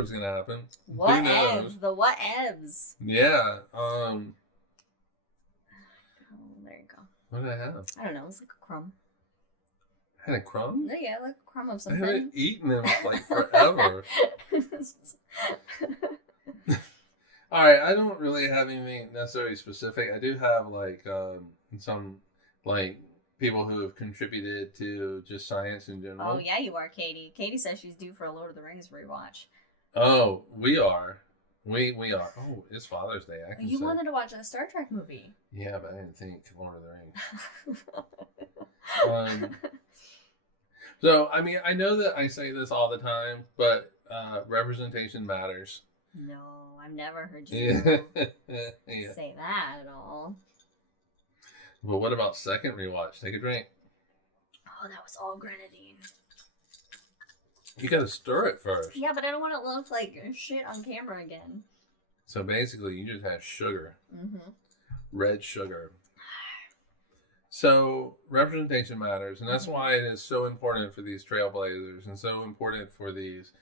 whatever's gonna happen. What evs? The what evs? Yeah. Oh, there you go. What did I have? I don't know. It's like a crumb. I had a crumb? Yeah, like a crumb of something. I haven't eaten them like forever. All right, I don't really have anything necessarily specific. I do have like some like people who have contributed to just science in general. Oh yeah, you are, Katie. Katie says she's due for a Lord of the Rings rewatch. Oh, we are. We are. Oh, it's Father's Day. I can You say. wanted to watch a Star Trek movie. Yeah, but I didn't think Lord of the Rings. So, I mean, I know that I say this all the time, but representation matters. No, I've never heard you say that at all. Well, what about second rewatch? Take a drink. Oh, that was all grenadine. You gotta stir it first. Yeah, but I don't want to look like shit on camera again. So basically, you just have sugar. Mm-hmm. Red sugar. So representation matters, and that's why it is so important for these trailblazers and so important for these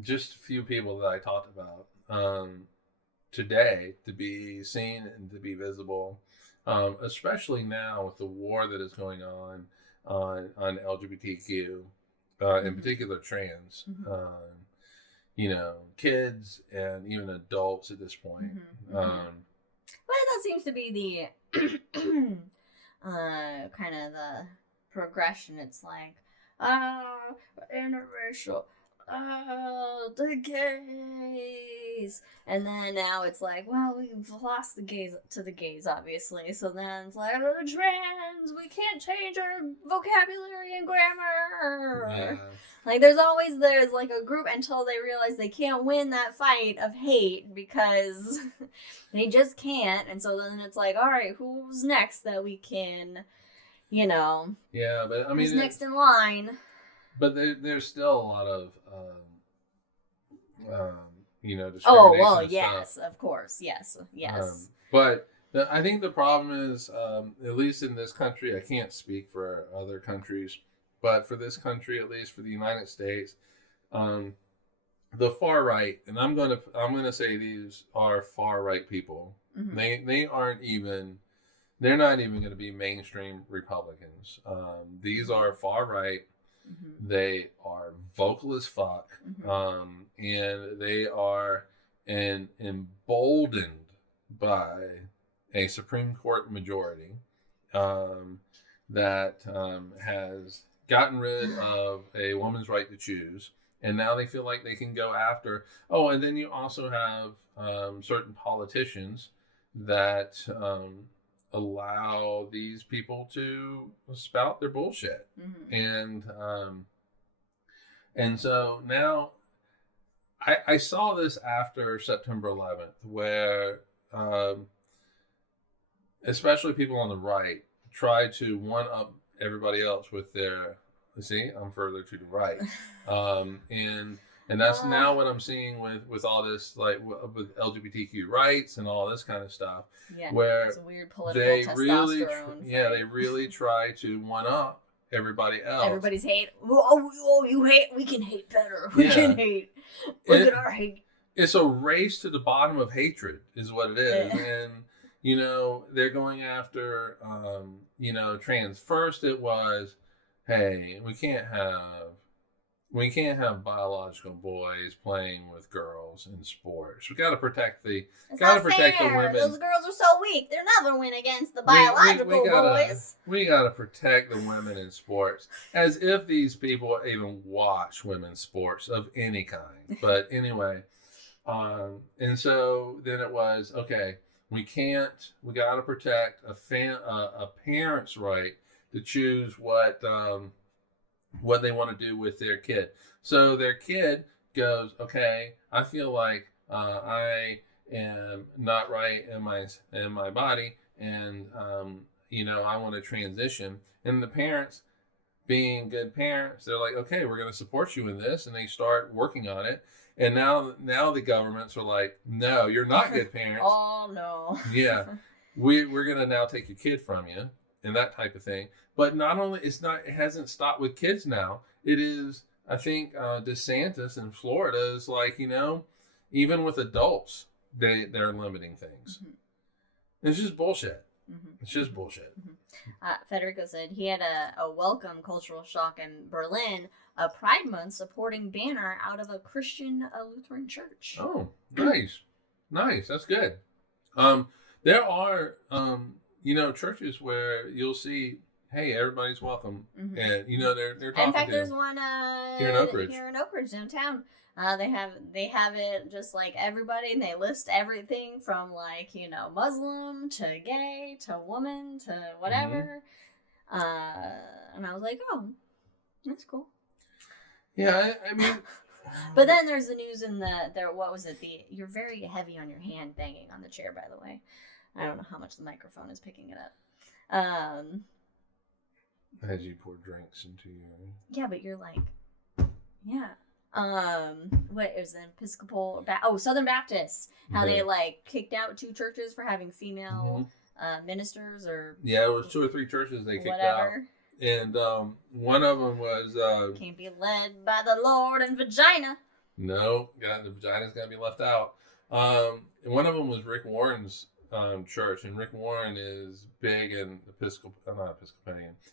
just few people that I talked about today to be seen and to be visible, especially now with the war that is going on LGBTQ, in particular trans, you know, kids and even adults at this point. Well, that seems to be the kind of the progression. It's like, interracial, the gays, and then now it's like, well, we've lost the gays to the gays, obviously. So then it's like, oh, trans, we can't change our vocabulary and grammar. Yeah. Like, there's like a group until they realize they can't win that fight of hate because they just can't. And so then it's like, all right, who's next that we can, you know. Yeah, but I mean. Who's next in line? But there's still a lot of, you know, discrimination. Oh, well, yes, of course. Yes. But I think the problem is, at least in this country, I can't speak for other countries, but for this country, at least for the United States, the far right, and I'm gonna say these are far right people. Mm-hmm. They're not even going to be mainstream Republicans. These are far right. Mm-hmm. They are vocal as fuck, and they are emboldened by a Supreme Court majority that has gotten rid of a woman's right to choose, and now they feel like they can go after. Oh, and then you also have certain politicians that allow these people to spout their bullshit. And so now I saw this after September 11th, where especially people on the right tried to one up everybody else with their, see, I'm further to the right. And that's now what I'm seeing with all this, like with LGBTQ rights and all this kind of stuff. Yeah, where it's a weird political testosterone they really try to one up everybody else. Everybody's hate. Oh, you hate. We can hate better. We can hate. Look at our hate. It's a race to the bottom of hatred, is what it is. And you know, they're going after you know, trans. First, it was, hey, we can't have biological boys playing with girls in sports. We got to protect the women. Those girls are so weak. They'll never win against the biological boys. We got to protect the women in sports, as if these people even watch women's sports of any kind. But anyway, and so then it was, okay, we got to protect a parent's right to choose what they want to do with their kid. So their kid goes, okay, I feel like I am not right in my body, and you know, I want to transition. And the parents, being good parents, they're like, okay, we're going to support you in this, and they start working on it. And now the governments are like, no, you're not good parents. Oh no. Yeah, we're going to now take your kid from you, and that type of thing. But not only, it hasn't stopped with kids now. It is I think DeSantis in Florida is like, even with adults, they're limiting things. It's just bullshit. It's just bullshit. Federico said he had a welcome cultural shock in Berlin, a Pride Month supporting banner out of a Christian Lutheran church. Oh, nice. Nice. That's good. There are, churches where you'll see, hey, everybody's welcome. And, they're talking in fact, to there's them. one Here in Oak Ridge. downtown. They have it just like everybody, and they list everything from like, Muslim to gay to woman to whatever. And I was like, oh, that's cool. Yeah, I mean. But then there's the news in what was it? You're very heavy on your hand banging on the chair, by the way. I don't know how much the microphone is picking it up. As you pour drinks into your. Yeah, but you're like, yeah. What it was an Episcopal Southern Baptists, how they like kicked out 2 churches for having female ministers, or it was 2 or 3 churches they kicked out, and one of them was can't be led by the Lord in vagina. No, the vagina's gotta be left out. And one of them was Rick Warren's church, and Rick Warren is big in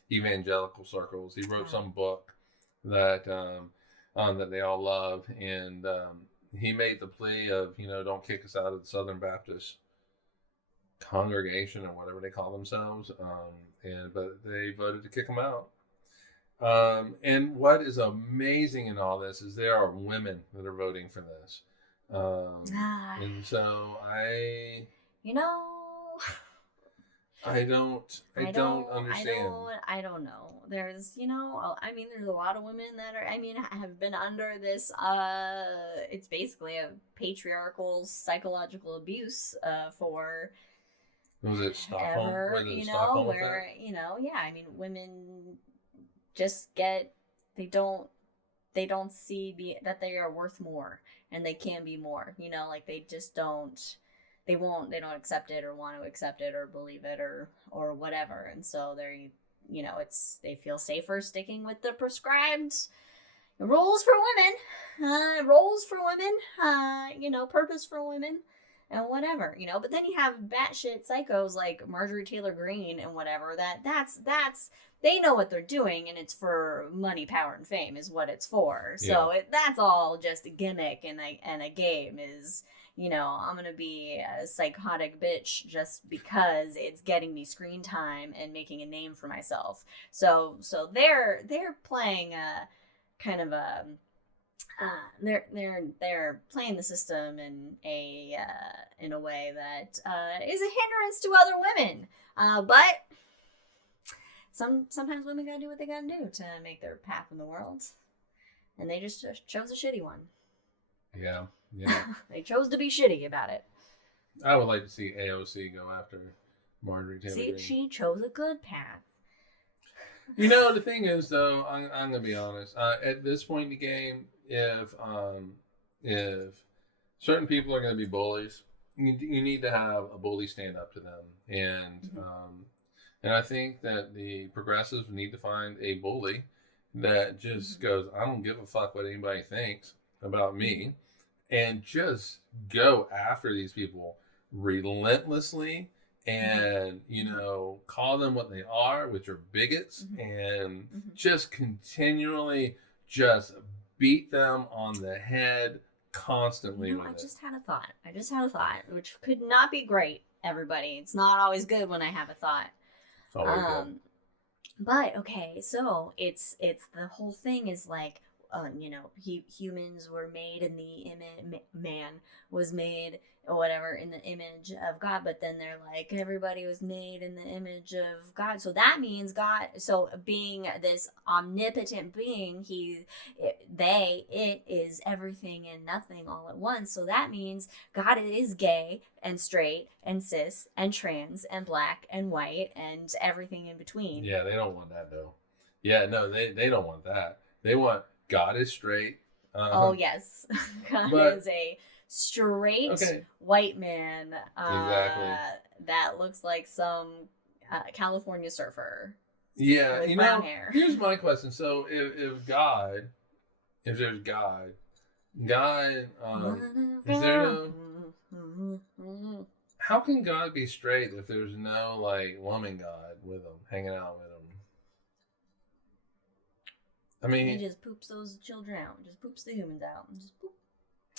evangelical circles. He wrote some book that that they all love, and he made the plea of, don't kick us out of the Southern Baptist congregation or whatever they call themselves, but they voted to kick him out. And what is amazing in all this is there are women that are voting for this, and so I don't understand. I don't know. There's, there's a lot of women that have been under this, it's basically a patriarchal psychological abuse, for was it Stockholm? Ever, Stockholm where, women just they don't see that they are worth more and they can be more, like they just don't. They don't accept it or want to accept it or believe it or whatever. And so they feel safer sticking with the prescribed rules for women, purpose for women and whatever, but then you have batshit psychos like Marjorie Taylor Greene and whatever, that's, they know what they're doing, and it's for money, power, and fame is what it's for. So that's all just a gimmick and a game is, I'm going to be a psychotic bitch just because it's getting me screen time and making a name for myself. So they're playing a kind of a, they're playing the system in a way that is a hindrance to other women. But sometimes women gotta do what they gotta do to make their path in the world, and they just chose a shitty one. Yeah. They chose to be shitty about it. I would like to see AOC go after Marjorie Taylor Greene. She chose a good path. The thing is, though, I'm gonna be honest. At this point in the game, if certain people are gonna be bullies, you need to have a bully stand up to them, and I think that the progressives need to find a bully that just goes, I don't give a fuck what anybody thinks about me, and just go after these people relentlessly and, call them what they are, which are bigots, and just continually just beat them on the head constantly with I just had a thought, which could not be great, everybody. It's not always good when I have a thought. It's always good. But okay, so it's the whole thing is like, humans were made in the image, man was made or whatever in the image of God, but then they're like, everybody was made in the image of God. So that means God, so being this omnipotent being, it is everything and nothing all at once. So that means God is gay and straight and cis and trans and black and white and everything in between. Yeah, they don't want that though. Yeah, no, they don't want that. They want God is straight. Oh, yes. God is a straight white man exactly. That looks like some California surfer. Yeah, with brown hair. Here's my question. So if God if there's God, is there no? How can God be straight if there's no like woman God with him, hanging out with him? I mean, he just poops those children out. Just poops the humans out. Just poop.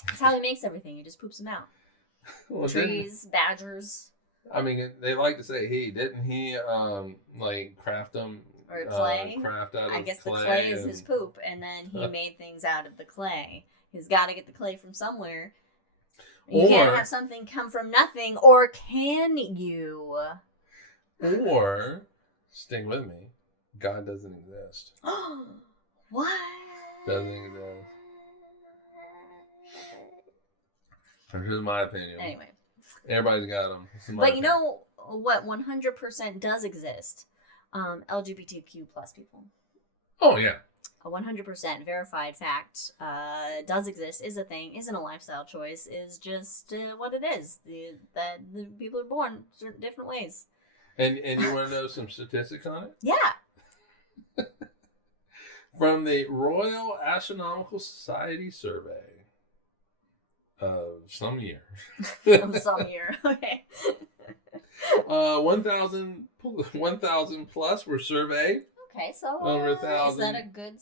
That's how he makes everything. He just poops them out. Well, trees, badgers. I mean, they like to say he didn't he like craft them or clay. Craft out of I guess clay the clay is his poop, and then he made things out of the clay. He's got to get the clay from somewhere. You can't have something come from nothing, or can you? Or, stick with me, God doesn't exist. What? Doesn't exist. This is my opinion. Anyway. Everybody's got them. But you know what 100% does exist? LGBTQ plus people. Oh, yeah. A 100% verified fact does exist, is a thing, isn't a lifestyle choice, is just what it is. That the people are born certain different ways. And you want to know some statistics on it? Yeah. From the Royal Astronomical Society survey of some year. Of some year, okay. 1,000 plus were surveyed. Okay, so over 1,000. Is that a good?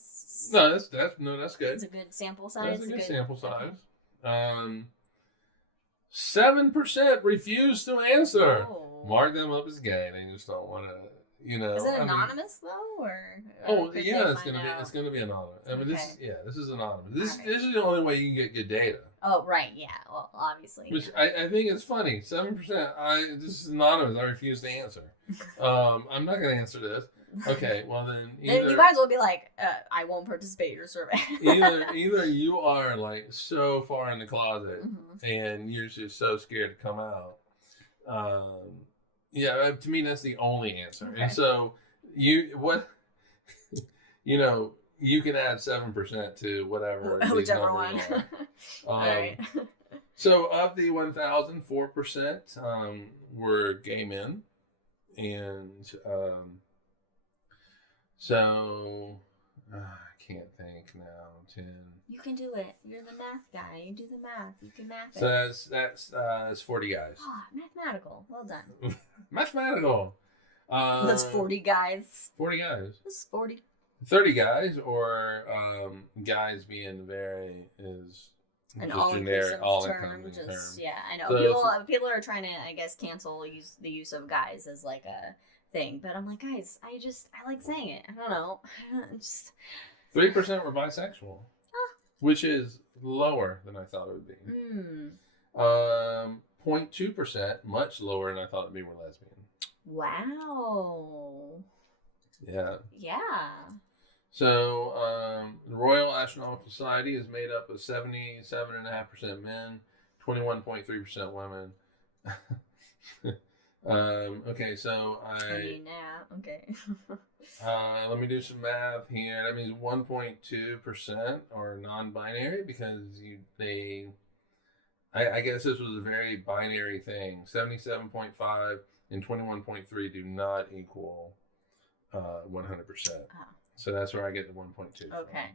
No, that's good. It's a good sample size. That's a good sample size. 7% refused to answer. Oh. Mark them up as gay. They just don't want to. Is it anonymous though, or yeah, it's gonna be anonymous. I mean, this is anonymous. This is the only way you can get good data. Oh right, yeah. Well, obviously. Which I think is funny. 7%. This is anonymous. I refuse to answer. I'm not gonna answer this. Okay, well then you might as well be like, I won't participate in your survey. either you are like so far in the closet and you're just so scared to come out. Yeah, to me that's the only answer. Okay. And so you can add 7% to whatever whichever one. All right. So of the 1,000, 4% were gay men, and so I can't think now. 10. You can do it. You're the math guy. You do the math. You can math it. So that's 40 guys. Oh, mathematical. Well done. Mathematical. That's 40 guys. 40 guys. That's 40. 30 guys, or guys being is an just generic, all-encompassing term. Yeah, I know. So people are trying to, I guess, cancel the use of guys as like a thing, but I'm like, guys, I like saying it. I don't know. 3% were bisexual, which is lower than I thought it would be. 0.2%, much lower than I thought it would be, were lesbian. Wow. Yeah. Yeah. So the Royal Astronomical Society is made up of 77.5% men, 21.3% women. Okay, so okay. Let me do some math here. That means 1.2% are non-binary because I guess this was a very binary thing. 77.5 and 21.3 do not equal 100%. So that's where I get the 1.2. Okay.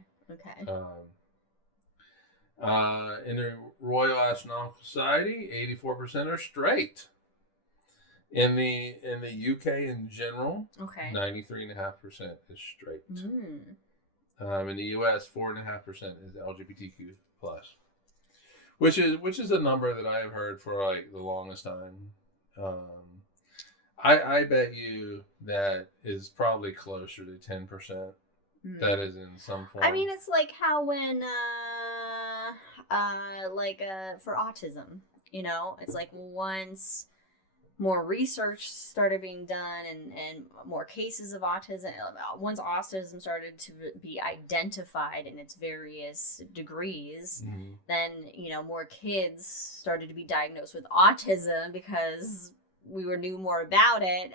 In the Royal Astronomical Society, 84% are straight. In the UK in general, 93.5% is straight. In the US, 4.5% is LGBTQ plus, which is a number that I have heard for like the longest time. I bet you that is probably closer to 10%. That is in some form. I mean, it's like how when for autism, it's like once more research started being done and more cases of autism, once autism started to be identified in its various degrees, then more kids started to be diagnosed with autism because we knew more about it,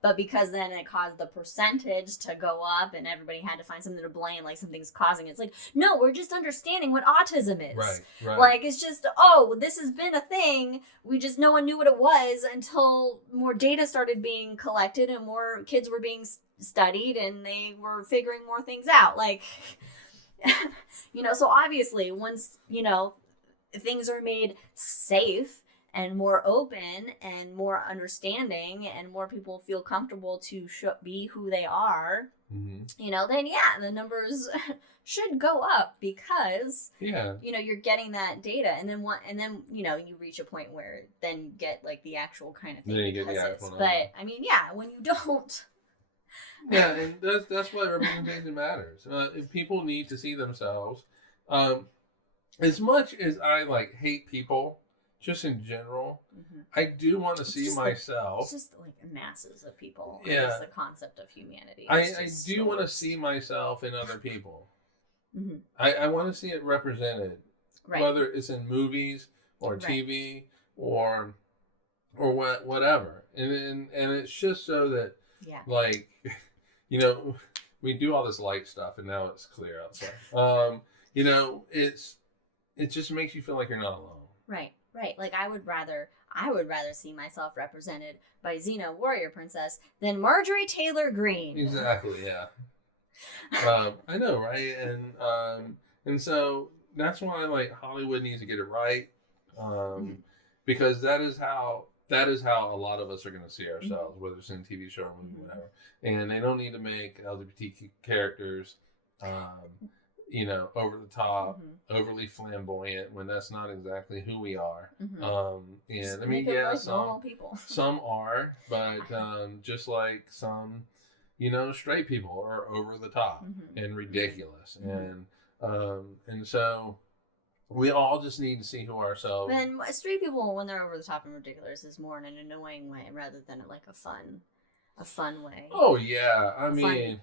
but because then it caused the percentage to go up and everybody had to find something to blame, like something's causing it. It's like, no, we're just understanding what autism is. Right. Like, it's just, this has been a thing. No one knew what it was until more data started being collected and more kids were being studied and they were figuring more things out. Like, So obviously once, things are made safe and more open and more understanding and more people feel comfortable to be who they are, then the numbers should go up because you're getting that data, and then you reach a point where then you get like the actual kind of thing. Then you get the actual number. But I mean, when you don't. Yeah, and that's why representation matters. If people need to see themselves, as much as I like hate people, just in general, I do want to see myself. It's just like masses of people. Yeah, it's the concept of humanity. I do want to see myself in other people. I want to see it represented, whether it's in movies or TV or whatever, and it's just so that like. We do all this light stuff, and now it's clear outside. It just makes you feel like you're not alone. Right. Like I would rather see myself represented by Xena, Warrior Princess, than Marjorie Taylor Greene. Exactly. Yeah. I know, right? And so that's why like Hollywood needs to get it right, because that is how a lot of us are going to see ourselves, whether it's in a TV show or movie, whatever. And they don't need to make LGBTQ characters, over the top, overly flamboyant, when that's not exactly who we are. And I mean, some are, but just like some, straight people are over the top and ridiculous, and so. We all just need to see who ourselves. And straight people, when they're over the top and ridiculous, is more in an annoying way rather than like a fun way. Oh yeah, I mean,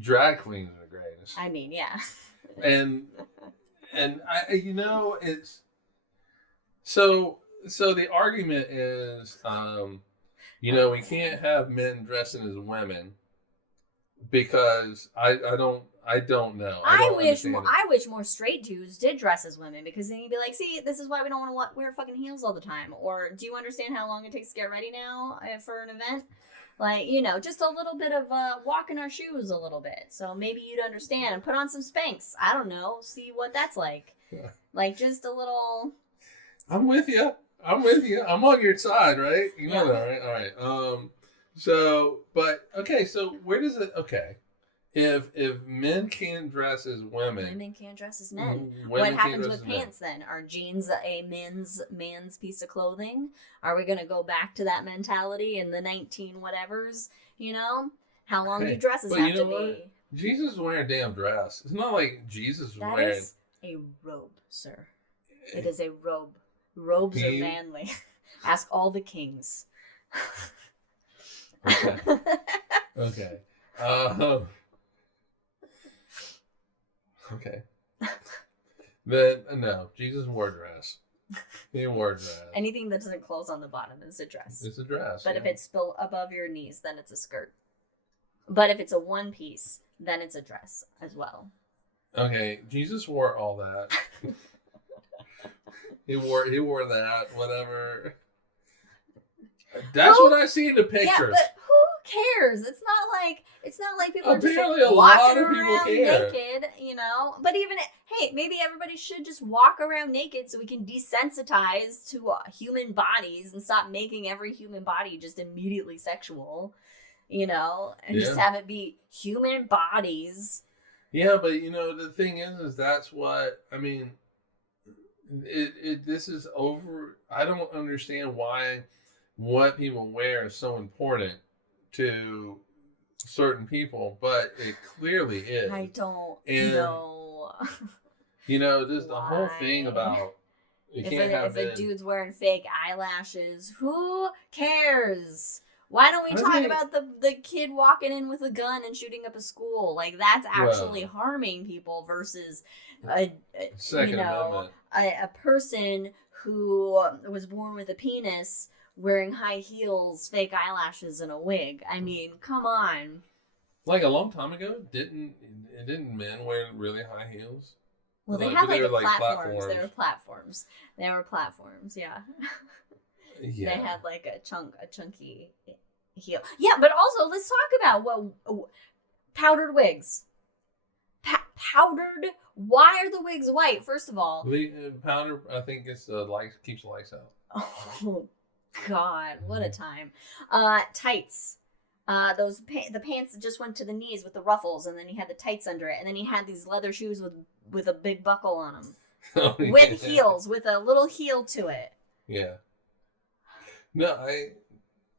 drag queens are the greatest. I mean, yeah. and I, it's so the argument is, we can't have men dressing as women because I don't know. I wish more straight dudes did dress as women, because then you'd be like, see, this is why we don't want to wear fucking heels all the time. Or do you understand how long it takes to get ready now for an event? Like, just a little bit of walk in our shoes a little bit. So maybe you'd understand and put on some Spanx. I don't know. See what that's like. Yeah. Like just a little. I'm with you. I'm on your side, right? You know that, right? All right. So where does it, If men can't dress as women can't dress as men. What happens with pants then? Are jeans a man's piece of clothing? Are we going to go back to that mentality in the 19 whatevers? How long do dresses have to be? Jesus is wearing a damn dress. It's not like Jesus was wearing. That is a robe, sir. It is a robe. Robes are manly. Ask all the kings. Okay. Okay. Okay. Then no, Jesus wore a dress. He wore a dress. Anything that doesn't close on the bottom is a dress. It's a dress. But if it's still above your knees, then it's a skirt. But if it's a one piece, then it's a dress as well. Okay, Jesus wore all that. He wore that, whatever. That's what I see in the pictures. Yeah, but who cares? It's not like people are just walking around naked, But even maybe everybody should just walk around naked so we can desensitize to human bodies and stop making every human body just immediately sexual, and just have it be human bodies. Yeah, but the thing is that's what I mean. This is over. I don't understand why what people wear is so important to certain people, but it clearly is. I don't know. Just the whole thing about if a dude's wearing fake eyelashes, who cares? Why don't we talk about the kid walking in with a gun and shooting up a school? Like, that's actually harming people versus a person who was born with a penis wearing high heels, fake eyelashes, and a wig. I mean, come on. Like a long time ago, didn't men wear really high heels? Well, they had platforms. They were platforms, yeah. Yeah. They had like a chunky heel. Yeah, but also let's talk about what powdered wigs. Powdered. Why are the wigs white? First of all, Powder. I think it's the lights, keeps the lights out. oh God, what a time. Tights. The pants that just went to the knees with the ruffles, and then he had the tights under it, and then he had these leather shoes with a big buckle on them, with heels, with a little heel to it. Yeah. No,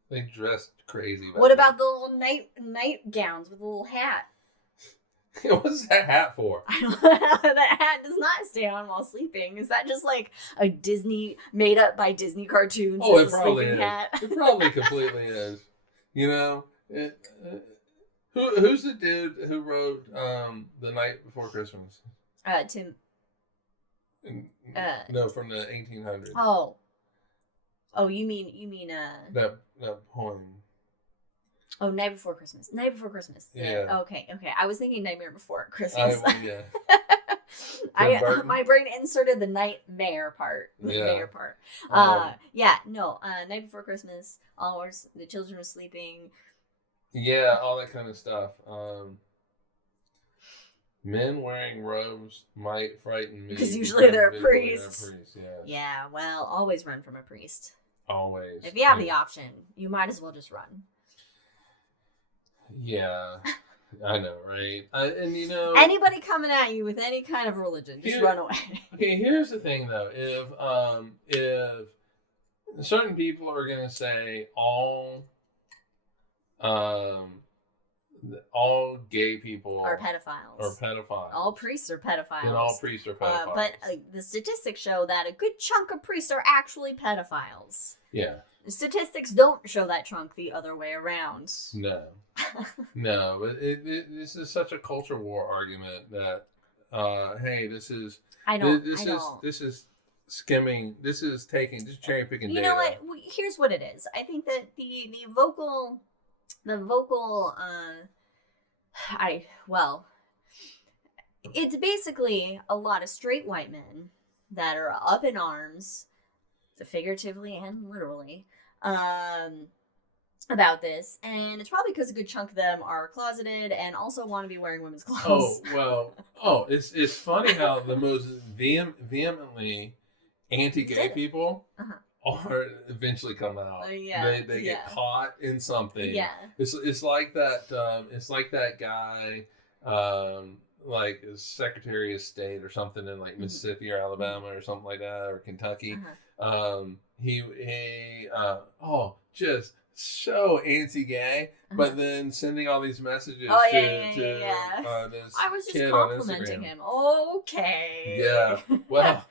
they dressed crazy. What about the little night gowns with a little hat? What's that hat for? That hat does not stay on while sleeping. Is that just like a Disney made up by Disney cartoons? Oh, it probably is. Hat? It probably completely is. You know, who's the dude who wrote The Night Before Christmas? Tim. No, from the 1800s. Oh, you mean that poem. Oh, Night Before Christmas. Night Before Christmas. Yeah. Okay. I was thinking Nightmare Before Christmas. Yeah. My brain inserted the nightmare part. The mayor part. Night Before Christmas. The children were sleeping. Yeah, all that kind of stuff. Men wearing robes might frighten me. Because usually they're a priest. Yeah, well, always run from a priest. Always. If you have the option, you might as well just run. Yeah, I know, right? And you know, anybody coming at you with any kind of religion, just run away. Okay, here's the thing, though. If certain people are gonna say all gay people are pedophiles, all priests are pedophiles, then all priests are pedophiles. But the statistics show that a good chunk of priests are actually pedophiles. Yeah. Statistics don't show that chunk the other way around. No. But this is such a culture war argument that, hey, this is skimming. This is just cherry picking. You data. know what? Here's what it is. I think that the vocal, it's basically a lot of straight white men that are up in arms, figuratively and literally, about this, and it's probably because a good chunk of them are closeted and also want to be wearing women's clothes. It's funny how the most vehemently anti-gay people are eventually come out. They get caught in something. Yeah, it's like that. It's like that guy, like Secretary of State or something in like Mississippi or Alabama or something like that, or Kentucky. He just so anti-gay, but then sending all these messages to I was just complimenting him. Okay. Yeah. Well,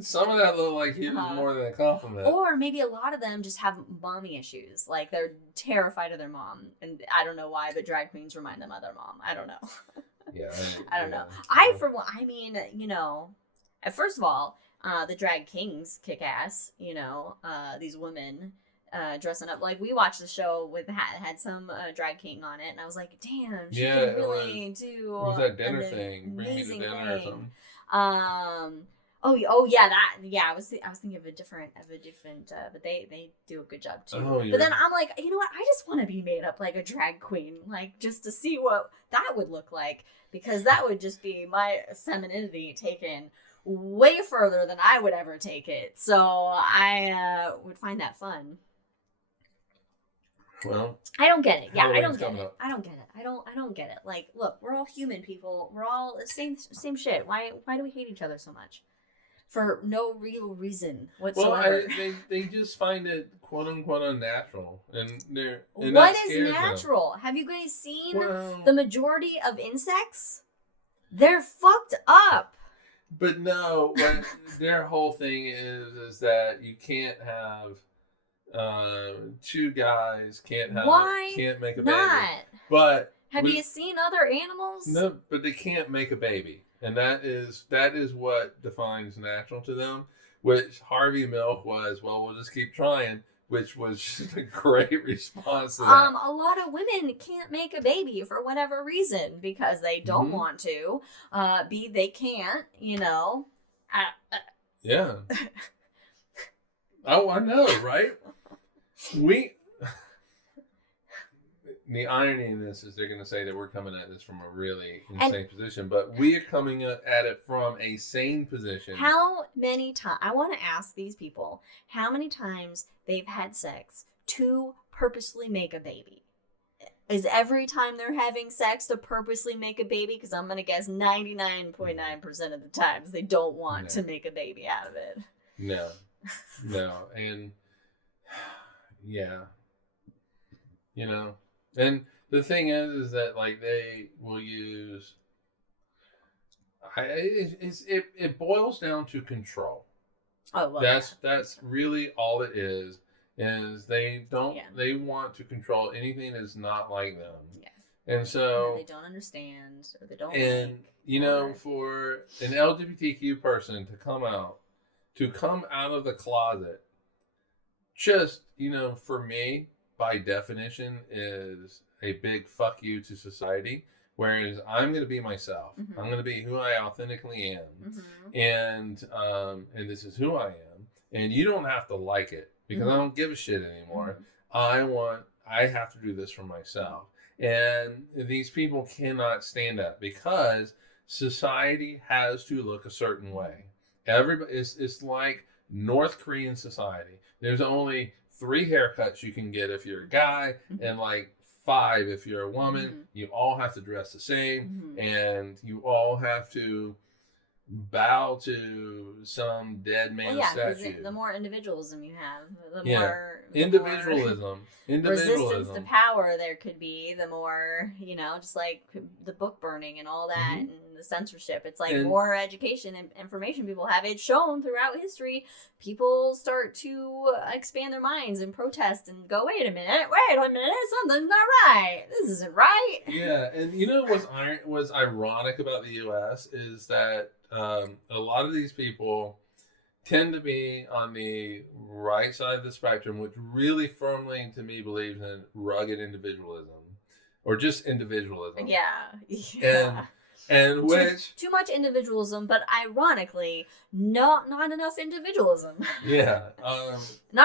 some of that looked like he was more than a compliment. Or maybe a lot of them just have mommy issues. Like they're terrified of their mom. And I don't know why, but drag queens remind them of their mom. I don't know. Yeah. I don't know. First of all, the drag kings kick ass, these women dressing up. Like we watched the show with had some drag king on it, and I was like, damn, she can really do what was that dinner thing? Bring me to dinner or something. I was thinking of a different, but they do a good job too. But then I'm like, you know what? I just want to be made up like a drag queen, like just to see what that would look like, because that would just be my femininity taken way further than I would ever take it. So I would find that fun. Well, I don't get it. Yeah, I don't get it. I don't get it. Like, look, we're all human people. We're all the same shit. Why do we hate each other so much? For no real reason whatsoever. Well, they just find it quote unquote unnatural, and what is natural? Them. Have you guys seen the majority of insects? They're fucked up. But no, their whole thing is that you can't have two guys can't make a baby. But have you seen other animals? No, but they can't make a baby. And that is what defines natural to them, which Harvey Milk was, we'll just keep trying, which was just a great response to that. A lot of women can't make a baby for whatever reason, because they don't want to. They can't, Yeah. Oh, I know, right? the irony in this is they're going to say that we're coming at this from a really insane position, but we are coming at it from a sane position. How many times, I want to ask these people, how many times they've had sex to purposely make a baby? Is every time they're having sex to purposely make a baby? Because I'm going to guess 99.9% of the times they don't want to make a baby out of it. No. And yeah, you know, and the thing is that like they will use, it boils down to control. Oh, well, that's really all it is they want to control anything that's not like them. Yeah. And so they don't understand or they don't for an LGBTQ person to come out of the closet, just, for me, by definition, is a big fuck you to society. Whereas I'm going to be myself. Mm-hmm. I'm going to be who I authentically am. Mm-hmm. And this is who I am. And you don't have to like it because mm-hmm. I don't give a shit anymore. Mm-hmm. I have to do this for myself. And these people cannot stand that because society has to look a certain way. Everybody, it's like North Korean society. There's only 3 haircuts you can get if you're a guy, mm-hmm. and like 5 if you're a woman. Mm-hmm. You all have to dress the same, mm-hmm. and you all have to bow to some dead man statue. The more individualism you have, the more individualism resistance to power there could be, the more, just like the book burning and all that, mm-hmm. and the censorship. It's like more education and information people have. It's shown throughout history, people start to expand their minds and protest and go, wait a minute, something's not right. This isn't right. Yeah, and what's ironic about the U.S. is that a lot of these people tend to be on the right side of the spectrum, which really firmly, to me, believes in rugged individualism or just individualism. Yeah. And which too much individualism, but ironically, not enough individualism. Yeah,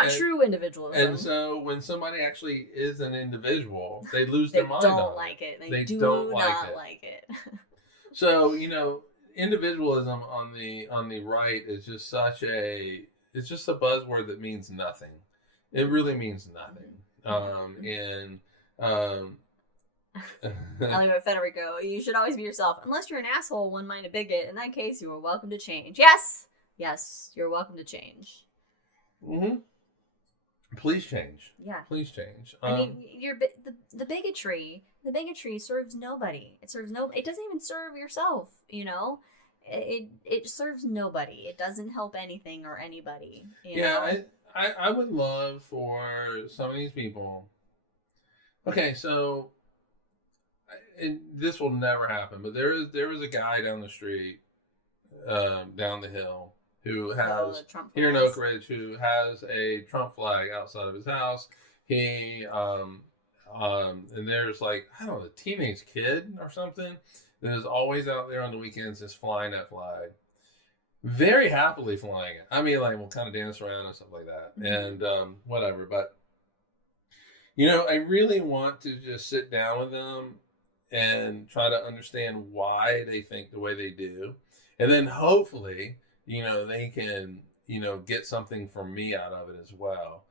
true individualism. And so, when somebody actually is an individual, they lose their mind. They don't like it. They do not like it. So individualism on the right is just it's just a buzzword that means nothing. It really means nothing. Elliot Federico, you should always be yourself. Unless you're an asshole, one-minded bigot. In that case, you are welcome to change. Yes, you're welcome to change. Mm-hmm. Please change. Yeah. Please change. I mean, the bigotry serves nobody. It doesn't even serve yourself, It serves nobody. It doesn't help anything or anybody. I would love for some of these people. Okay, so this will never happen, but there was a guy down the street, down the hill, who has here in Oak Ridge, who has a Trump flag outside of his house. He and there's like, I don't know, a teenage kid or something that is always out there on the weekends just flying that flag, very happily flying it. I mean, like, we'll kind of dance around and stuff like that, mm-hmm. and whatever. But I really want to just sit down with them and try to understand why they think the way they do. And then hopefully, they can, get something from me out of it as well.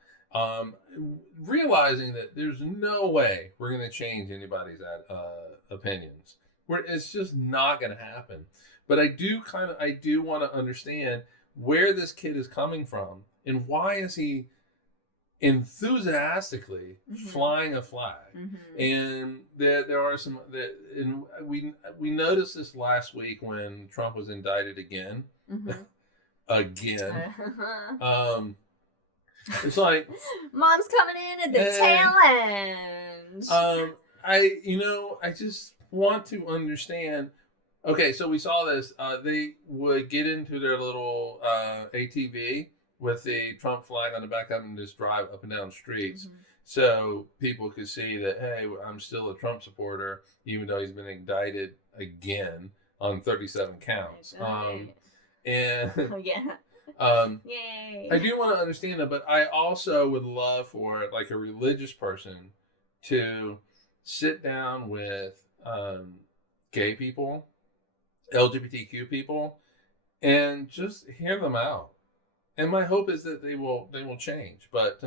Realizing that there's no way we're going to change anybody's opinions. It's just not going to happen. But I do want to understand where this kid is coming from and why is he enthusiastically mm-hmm. flying a flag. Mm-hmm. And there are some that, and we noticed this last week when Trump was indicted again. Mm-hmm. Again. It's like mom's coming in at the tail end. I just want to understand. Okay, so we saw this. They would get into their little ATV with the Trump flag on the back of them and just drive up and down streets, mm-hmm. so people could see that, hey, I'm still a Trump supporter, even though he's been indicted again on 37 counts. Yay! I do want to understand that, but I also would love for like a religious person to sit down with gay people, LGBTQ people, and just hear them out. And my hope is that they will change, but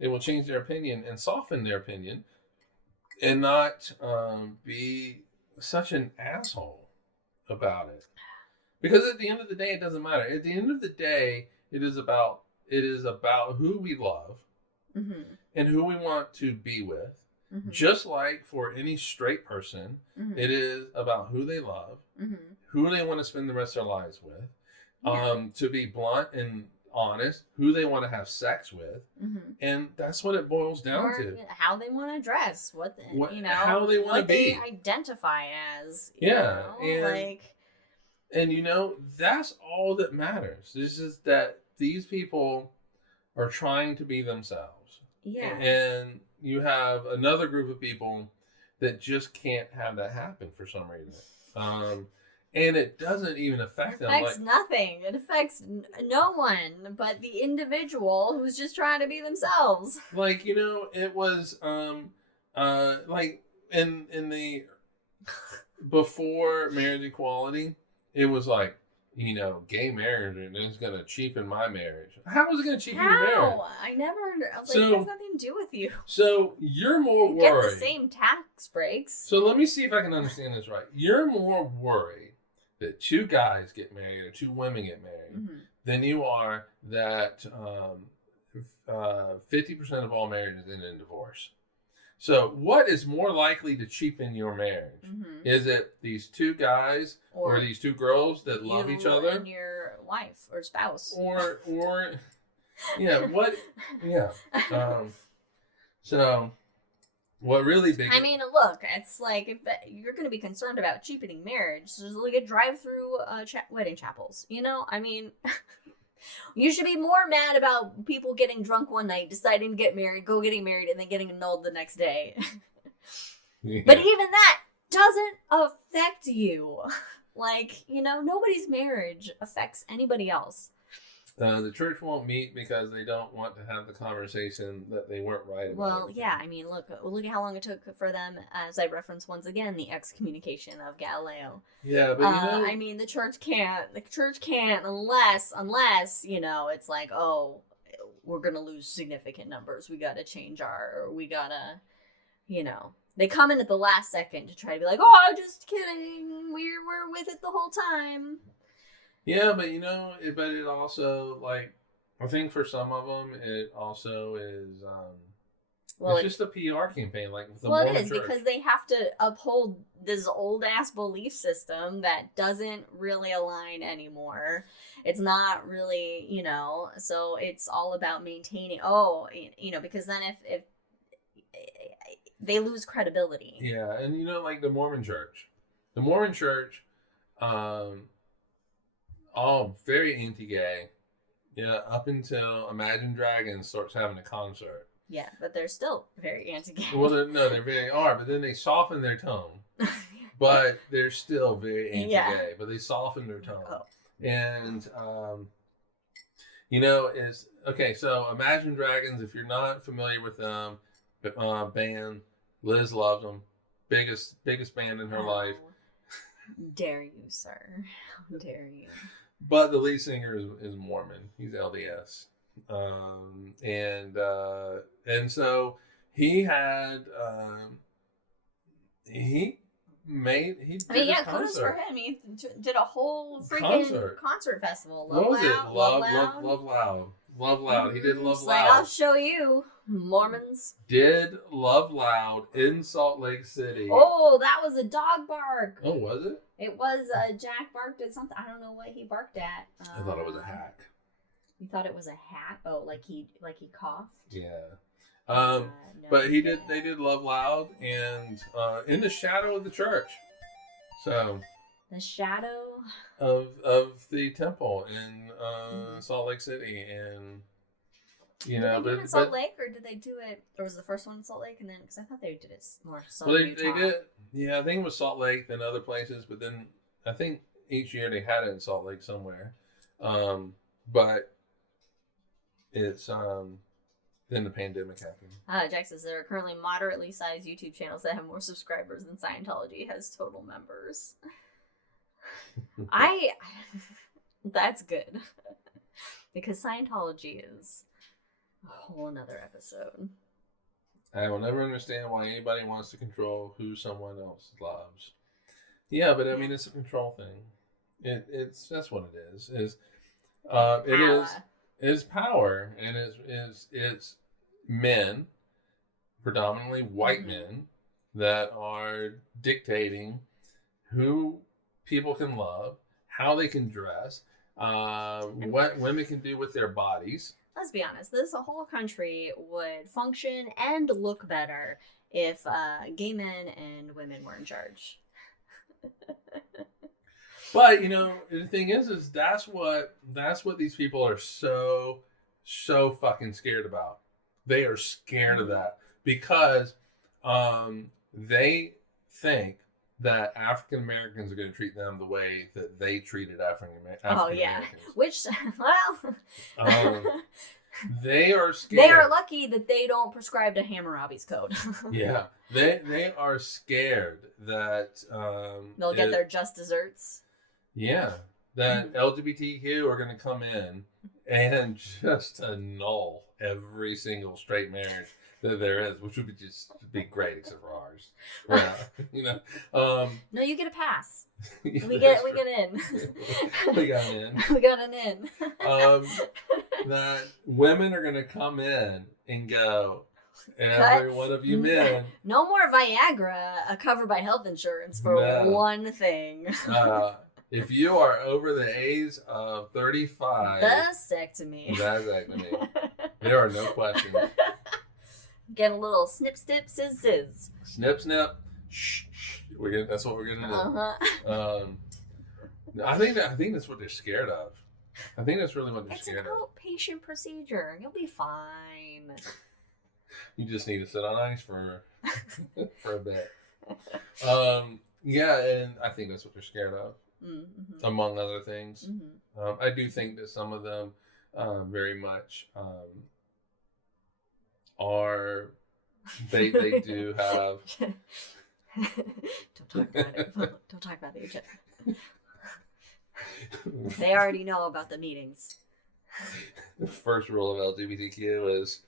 they will change their opinion and soften their opinion, and not be such an asshole about it. Because at the end of the day, it doesn't matter. At the end of the day, it is about who we love Mm-hmm. and who we want to be with. Mm-hmm. Just like for any straight person, Mm-hmm. it is about who they love, Mm-hmm. who they want to spend the rest of their lives with. Yeah. To be blunt and honest, who they want to have sex with, Mm-hmm. and that's what it boils down or to. how they want to dress, How they want to be, they identify as. Yeah, And that's all that matters. It's just that these people are trying to be themselves. Yeah. And you have another group of people that just can't have that happen for some reason. And it doesn't even affect them. It affects nothing. It affects no one but the individual who's just trying to be themselves. Like, it was like in the before marriage equality, it was like, gay marriage is going to cheapen my marriage. How is it going to cheapen your marriage? I never I was like, So- it has nothing to do with you. So you're more You worried. get the same tax breaks. So let me see if I can understand this right. You're more worried that two guys get married or two women get married Mm-hmm. than you are that 50% of all marriages end in divorce. So what is more likely to cheapen your marriage? Mm-hmm. Is it these two guys or these two girls that love each other? And your wife or spouse. Or yeah, what? Yeah. So what really big? I mean, look, it's like if you're going to be concerned about cheapening marriage, just look at drive-through wedding chapels. I mean, you should be more mad about people getting drunk one night, deciding to getting married, and then getting annulled the next day. Yeah. But even that doesn't affect you. Like, nobody's marriage affects anybody else. The church won't meet because they don't want to have the conversation that they weren't right about. Well, yeah, I mean, look at how long it took for them, as I reference once again, the excommunication of Galileo. Yeah, but I mean, the church can't unless, it's like, oh, we're going to lose significant numbers. We got to change they come in at the last second to try to be like, oh, just kidding. We're with it the whole time. Yeah, but but it also, like, I think for some of them, it also is, it's just a PR campaign, like with the Mormon it is church. because they have to uphold this old ass belief system that doesn't really align anymore. It's not really, so it's all about maintaining. Because then if they lose credibility. Yeah, and like the Mormon church, all very anti-gay. Yeah, up until Imagine Dragons starts having a concert. Yeah, but they're still very anti-gay. Well, they really are, but then they soften their tone. But they're still very anti-gay, Yeah. but they soften their tone. Oh. And, is, okay, so Imagine Dragons, if you're not familiar with them, band, Liz loves them. Biggest band in her life. Dare you, sir. How dare you. But the lead singer is Mormon. He's LDS. And so he had, he did kudos concert. for him. He did a whole freaking concert festival. What was it? Love Loud. He did Love It's Loud. like, I'll show you, Mormons. Did Love Loud in Salt Lake City. Oh, that was a dog bark. Oh, was it? It was, Jack barked at something. I don't know what he barked at. I thought it was a hack. You thought it was a hat? Oh, like he coughed? Yeah. No. But they did Love Loud and in the shadow of the church. So The shadow of the temple in Salt Lake City, and did they do it in Salt Lake, or did they do it? Or was the first one in Salt Lake, and then because I thought they did it more. Well, they did. Yeah, I think it was Salt Lake, then other places, but then I think each year they had it in Salt Lake somewhere. But it's Then the pandemic happened. Jack says there are currently moderately sized YouTube channels that have more subscribers than Scientology has total members. That's good. Because Scientology is a whole another episode. I will never understand why anybody wants to control who someone else loves. Yeah, but I mean, it's a control thing. That's what it is. It is power, and it's men, predominantly white men, that are dictating who people can love, how they can dress, what women can do with their bodies. Let's be honest, this whole country would function and look better if gay men and women were in charge. But the thing is that's what these people are so fucking scared about. They are scared of that because they think that African Americans are going to treat them the way that they treated African Americans. Oh yeah, which they are scared. They are lucky that they don't prescribe to Hammurabi's code. Yeah, they are scared that they'll get their just desserts. Yeah, that LGBTQ are going to come in and just annul every single straight marriage that there is, which would be great, except for ours. Yeah, No, you get a pass. We get in. We got in. We got an in. That women are going to come in and go, every one of you men. No more Viagra covered by health insurance for one thing. If you are over the age of 35, vasectomy. There are no questions. Get a little snip, snip, sizz, sizz. Snip, snip. Shh. That's what we're gonna do. I think that's what they're scared of. I think that's really what they're scared of. It's an outpatient procedure. You'll be fine. You just need to sit on ice for a bit. Yeah, and I think that's what they're scared of. Mm-hmm. Among other things. Mm-hmm. I do think that some of them very much are they do have don't talk about the agenda. They already know about the meetings. The first rule of LGBTQ is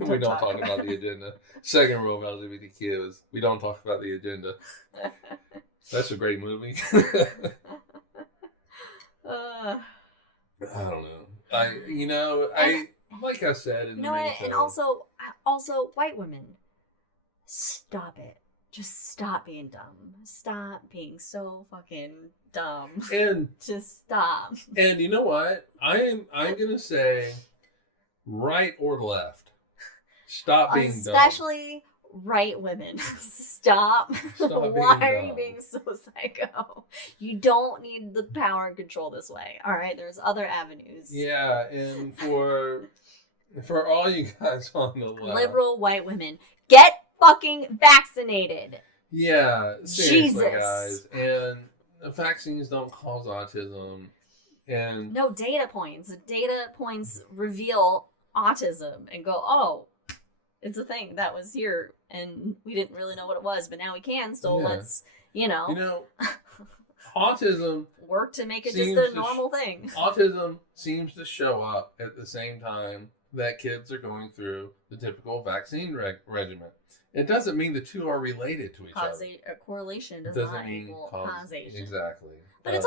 we don't talk about the agenda. Second rule of LGBTQ is we don't talk about the agenda. That's a great movie. I don't know. Like I said in the and also white women, stop it. Just stop being dumb. Stop being so fucking dumb. And just stop. And you know what? I'm gonna say right or left. Stop being dumb. Especially right women. Stop. Why are you being so psycho? You don't need the power and control this way. All right, there's other avenues. Yeah, and for all you guys on the left, liberal white women, get fucking vaccinated. Yeah, seriously, Jesus. guys. And the vaccines don't cause autism. And no data points. Data points reveal autism and go, oh, it's a thing that was here and we didn't really know what it was, but now we can. So let's, autism work to make it just a normal thing. Autism seems to show up at the same time that kids are going through the typical vaccine regimen. It doesn't mean the two are related to each other. Correlation does not equal causation. Exactly. But that's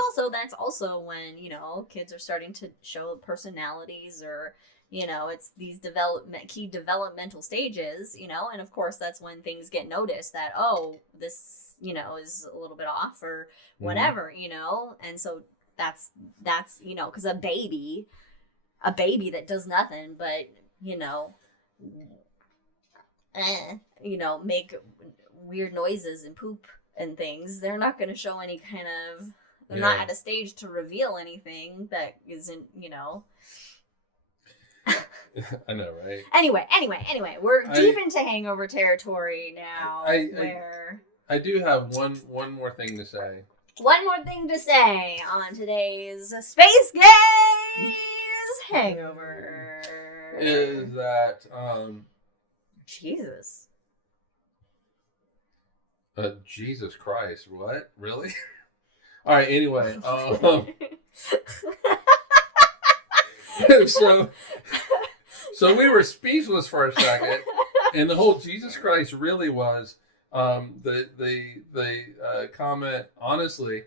also when, kids are starting to show personalities or, it's these key developmental stages, and of course that's when things get noticed that, oh, this, is a little bit off or whatever, and so that's, because a baby that does nothing but, make weird noises and poop and things, they're not going to show any kind of, they're not at a stage to reveal anything that isn't, I know, right? Anyway, we're deep into Hangover territory now. I do have one more thing to say. One more thing to say on today's Space Gays Hangover. is that Jesus. Jesus Christ, what? Really? All right, anyway. So we were speechless for a second, and the whole Jesus Christ really was the comment. Honestly,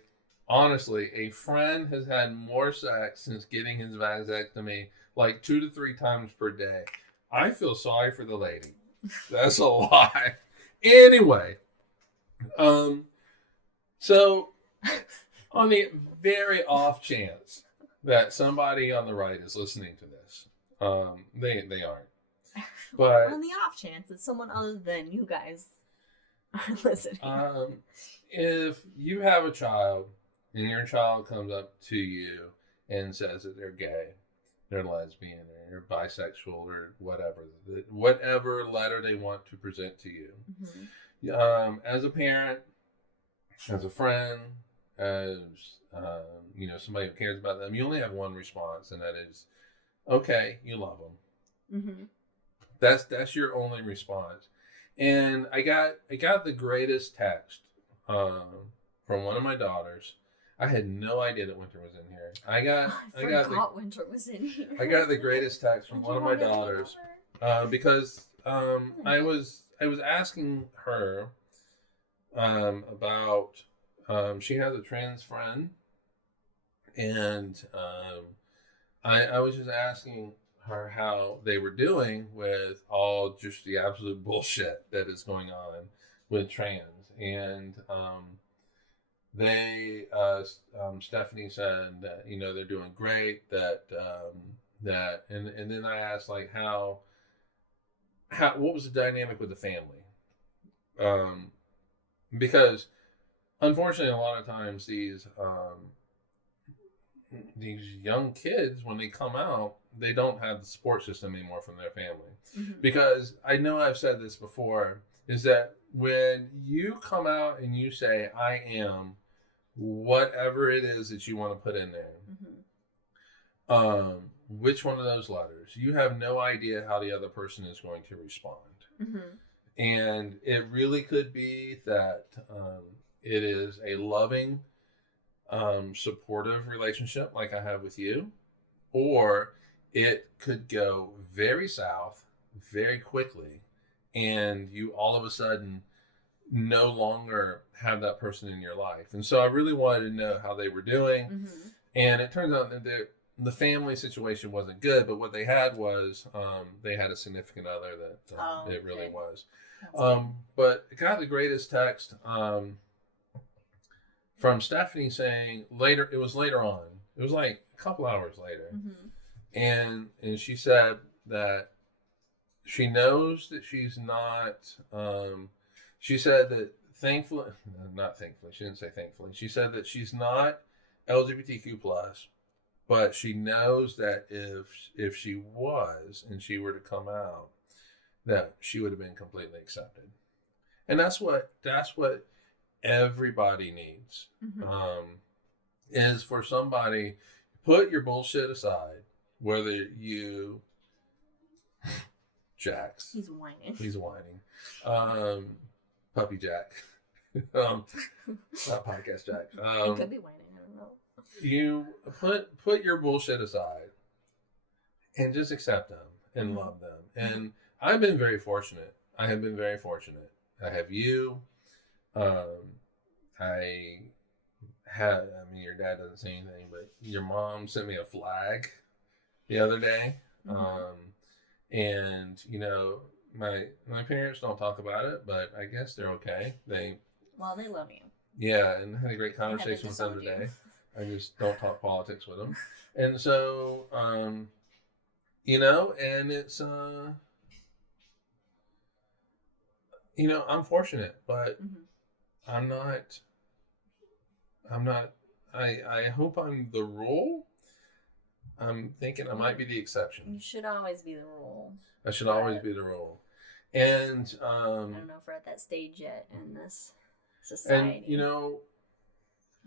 a friend has had more sex since getting his vasectomy, like 2 to 3 times per day. I feel sorry for the lady. That's a lot. Anyway, so on the very off chance that somebody on the right is listening to this, they aren't. But on the off chance that someone other than you guys are listening, if you have a child and your child comes up to you and says that they're gay, they're lesbian, or they're bisexual, or whatever letter they want to present to you, as a parent, as a friend, as somebody who cares about them, you only have one response, and that is, okay, you love them. That's your only response. And I got the greatest text from one of my daughters. I had no idea that Winter was in here. I got Winter was in here. I got the greatest text from one of my daughters because I was asking her about she has a trans friend, and I was just asking her how they were doing with all just the absolute bullshit that is going on with trans. And Stephanie said that, they're doing great, and then I asked, like, how what was the dynamic with the family? Because unfortunately, a lot of times these young kids, when they come out, they don't have the support system anymore from their family. Because I know I've said this before, is that when you come out and you say, I am whatever it is that you want to put in there, which one of those letters, you have no idea how the other person is going to respond. And it really could be that it is a loving, supportive relationship like I have with you, or it could go very south very quickly, and you all of a sudden no longer have that person in your life. And so I really wanted to know how they were doing. And it turns out that the family situation wasn't good, but what they had was they had a significant other that it really was. But I got the greatest text from Stephanie saying it was later on. It was like a couple hours later. And she said that she knows that she's not, she said that not thankfully, she didn't say thankfully. She said that she's not LGBTQ+, but she knows that if she was and she were to come out, that she would have been completely accepted. And that's what everybody needs, is for somebody, put your bullshit aside, whether you Jax. He's whining. Puppy Jack. Not podcast Jack. He could be whining, I don't know. You put your bullshit aside and just accept them and love them. And I've been very fortunate. I have been very fortunate. I have you. Your dad doesn't say anything, but your mom sent me a flag the other day. And my parents don't talk about it, but I guess they're okay. They love you. Yeah, and I had a great conversation with them today. I just don't talk politics with them. And so, and it's, I'm fortunate, but I'm not, I hope I'm the rule. I'm thinking I might be the exception. You should always be the rule. I should always be the rule. And, I don't know if we're at that stage yet in this society. And,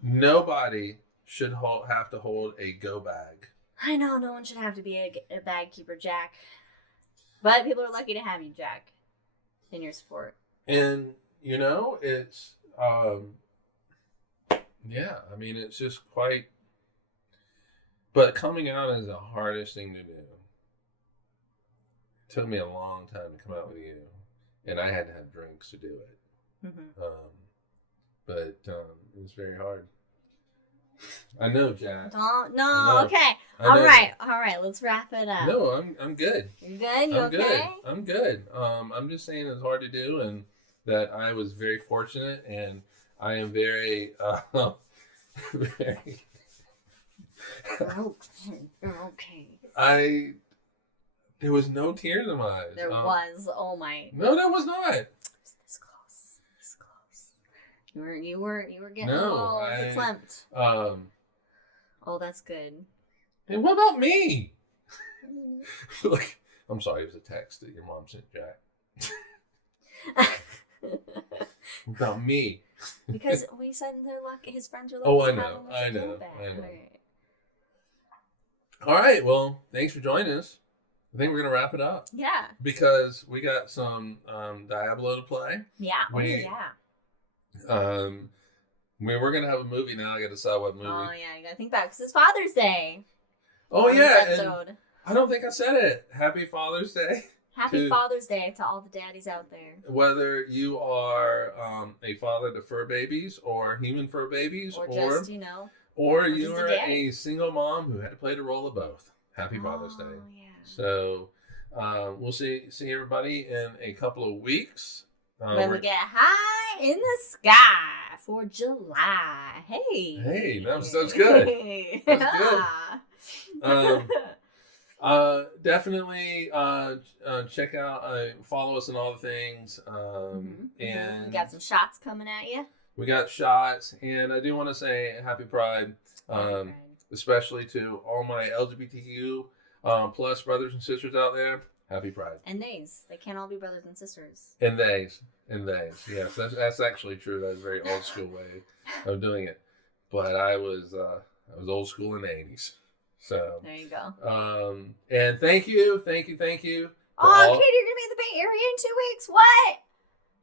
nobody should have to hold a go bag. I know, no one should have to be a bag keeper, Jack. But people are lucky to have you, Jack, in your sport. And, you know, it's, yeah, I mean, it's just quite, but coming out is the hardest thing to do. It took me a long time to come out with you, and I had to have drinks to do it. Mm-hmm. But it was very hard. I know, Jack. No, okay. All right, let's wrap it up. No, I'm good. You're good? You I'm okay? good. I'm good. I'm just saying it's hard to do, and that I was very fortunate, and I am very, very. Okay. There was no tears in my eyes. There was. Oh my. No, there was not. This close. This close. You were getting a little verklempt. Oh, that's good. And what about me? Like, I'm sorry, it was a text that your mom sent Jack. About me. Because we said they're lucky. His friends are lucky. Oh, I know. Right. All right, well, thanks for joining us. I think we're going to wrap it up. Yeah. Because we got some Diablo to play. Yeah. We're going to have a movie now. I got to decide what movie. Oh, yeah. You got to think back because it's Father's Day. Oh, yeah. And I don't think I said it. Happy Father's Day. Happy Father's Day to all the daddies out there. Whether you are a father to fur babies or human fur babies. Or just, Or you are a single mom who had to play the role of both. Happy Father's Day. Yeah. So we'll see everybody in a couple of weeks. When we get high in the sky for July. Hey, that's good. That's good. Definitely check out, follow us on all the things. And we got some shots coming at you. We got shots, and I do want to say Happy Pride, especially to all my LGBTQ plus brothers and sisters out there. Happy Pride. And they can't all be brothers and sisters. And theys. Yes, that's actually true. That's a very old school way of doing it. But I was old school in the 80s. So there you go. And thank you. Oh, Katie, you're gonna be in the Bay Area in 2 weeks. What?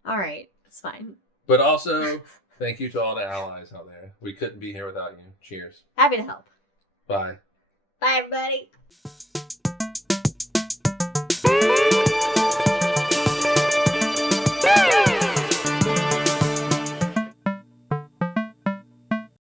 All right, it's fine. But also, thank you to all the allies out there. We couldn't be here without you. Cheers. Happy to help. Bye. Bye, everybody.